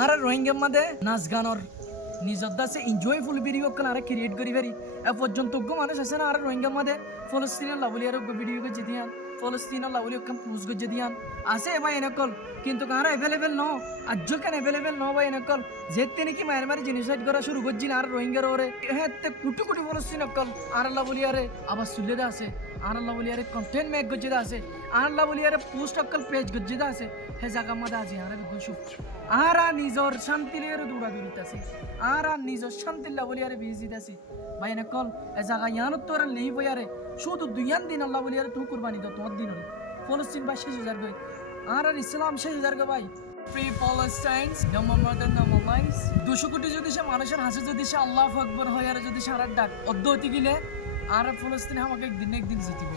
আর রোহিঙ্গার মাঝে নাচ গানর নিজর দাসে এনজয়ফুল ভিডিও kan আর ক্রিয়েট করি পারি এ পর্যন্ত মানুষ আছে না আর রোহিঙ্গার মাঝে ফলস্তিনের লাভলিয়ার ভিডিও করে দিয়ান ফলস্তিনের লাভলি কাম পোজ করে দিয়ান আছে ভাই এনেকল কিন্তু কারা অ্যাভেলেবেল ন আজ কেন অ্যাভেলেবেল ন ভাই এনেকল যেতে নাকি মায়ের মারি জেনোসাইড করা শুরু করছি আর রোহিঙ্গার ওরে হ্যাঁ কুটি কুটি ফলস্তিন অকল আর লাভলিয়ারে আবার সুলেদা আছে আর লাভলিয়ারে কন্টেন্ট মেক গজ্জিদা আছে আর লাভলিয়ারে পোস্ট অকল পেজ গজ্জিদা আছে হে জায়গা মাদা আছে আর বিগুন সুখ আর নিজর শান্তি লিয়ারে দৌড়া দৌড়িতে আছে আর নিজর শান্তি লাভলিয়ারে বিজিত আছে ভাই এনেকল এ জায়গা ইয়ানত তোর লিহি বয়ারে শুধু দুইয়ান দিন আল্লাহ বলিয়ারে তুই কুরবানি দাও তোমার দিন ফলস্তিন ভাই 6,000 গই আর ইসলাম 6,000 গো ভাই free Palestines no more mother no more lies 200 কোটি যদি সে মানুষের হাসে যদি সে আল্লাহু আকবার হয় আর যদি সারা ডাক অদ্যতি গিলে আর ফলস্তিন আমাকে একদিন জিতিব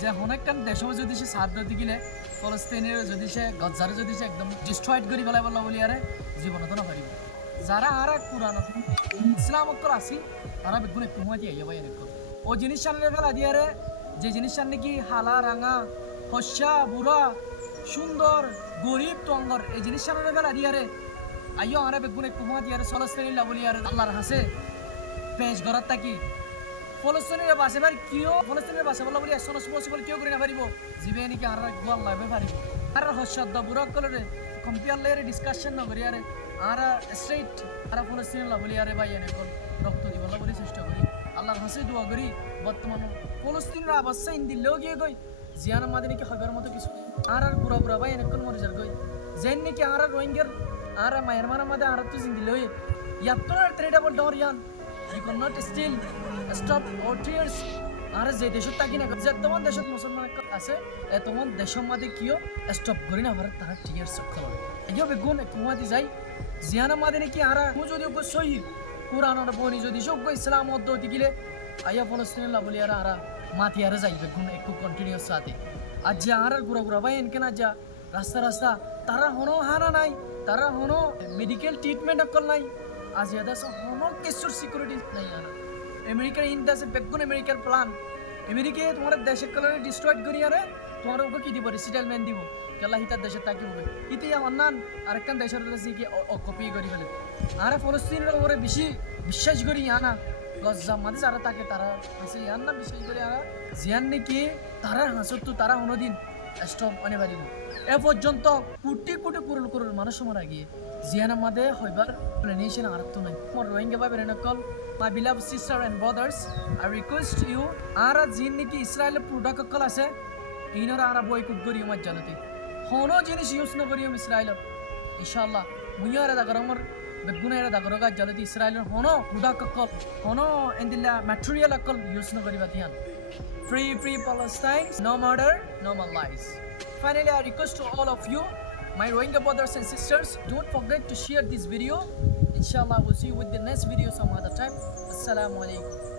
যে অনেক কান দেশও যদি সে সাথ দিতে গিলে ফলস্তিনের যদি সে গজ্জারে যদি সে একদম ডিস্ট্রয়েড করি ফেলাই বললা বলি আরে জীবনত না পারিব যারা আর কুরআন ইসলাম অকল আসি তারা বেগুন একটু দিয়ে আইয়া ভাই এরকম ও জিনিস সামনে ফেলা দিয়ে রে যে জিনিস সামনে কি হালা রাঙা হস্যা বুড়া সুন্দর গরিব টঙ্গর এই জিনিস সামনে ফেলা দিয়ে রে আইও আরে বেগুন একটু দিয়ে রে ফলস্তিনিল্লা বলি আর আল্লাহর হাসে পেশ গড়ার তাকি ফলস্তিনের বাসে বাড়ি কিও ফলস্তিনের বাসে বলা বলি এসন পসিবল কিও করে না পারিব জিবে নাকি আর গোয়াল লাগবে পারিব আর হস্যদ বুড়া কলরে কম্পিয়ার লেয়ারে ডিসকাশন না করি আরে আর স্ট্রেট আর ফলস্তিনিল্লা বলি আরে ভাই এনে কোন রক্ত দিব বলি চেষ্টা করি আল্লাহর হাসে দোয়া করি বর্তমান ফলস্তিনের অবস্থা ইন্দিলেও গিয়ে গই জিয়ান আমাদের নাকি হবার মতো কিছু আর বুড়া ভাই এনেকন মরে যার গই যেন নাকি আর রোহিঙ্গার আর মায়ানমার মধ্যে আর তো জিন্দিলেও ইয়াত্তর ট্রেডেবল ডরিয়ান you cannot still stop our tears আর যে দেশত থাকি না যে তোমার দেশত মুসলমান আছে তোমার দেশের মধ্যে কিও স্টপ করি না ভারত তারা টিয়ার সকল ইয়ো বেগুন কুমাদি যাই জিয়ানা মাদে নাকি আর যদি ওকে সহি কুরআনের বনি যদি সব ইসলাম অদ্দতি গিলে আইয়া ফলস্তিনের লাভলি আর আর মাতি আর যাই বেগুন একটু কন্টিনিউয়াস সাথে আজ যে আর গুড়া ভাই এনকে না যা রাস্তা তারা হনো হানা নাই তারা হনো মেডিকেল ট্রিটমেন্ট অকল নাই আজ ইয়াদা হনো কিছুর সিকিউরিটি নাই আনা আমেরিকার ইন্দাসে বেগুন আমেরিকার প্ল্যান আমেরিকা তোমার দেশের কালারে ডিস্ট্রয়েড করি আরে তোমার ওকে কি দিব রিসেটেলমেন্ট দিব কেলা হিতার দেশে তাকি হবে ইতে অন্যান আরেকখান দেশের কাছে কি অকপি করি ফেলে আর ফলস্তিনের উপরে বেশি বিশ্বাস করি আনা গজ্জা মাঝে যারা থাকে তারা আছে ইয়ান না বিশ্বাস করি আনা জিয়ান নাকি তারা হাসত তারা কোনোদিন স্টপ আনে পারিব এ পর্যন্ত কোটি কোটি করুল মানুষ মারা গিয়ে জিয়ান আমাদের হইবার প্ল্যানেশন আর তো নাই মোর রোহিঙ্গা ভাই বেরেনকল my beloved sister and brothers I request you আর জিন নাকি ইসরায়েলের প্রোডাক্ট কল আছে ইনরা আর বয়কট করি আমার জানতে হনো জিনিস ইউজ না করি ইসরায়েলের ইনশাআল্লাহ মুইও আর দাগর আমার বেগুনা এর দাগর গাছ জালতি ইসরায়েলের হনো প্রোডাক্ট কল হনো এন্দিলা ম্যাটেরিয়াল কল ইউজ না করিবা দিয়ান free Palestine, no murder, no more lies. Finally, I request to all of you, my Rohingya brothers and sisters, don't forget to share this video. Inshallah, we'll see you with the next video some other time. Assalamu alaikum.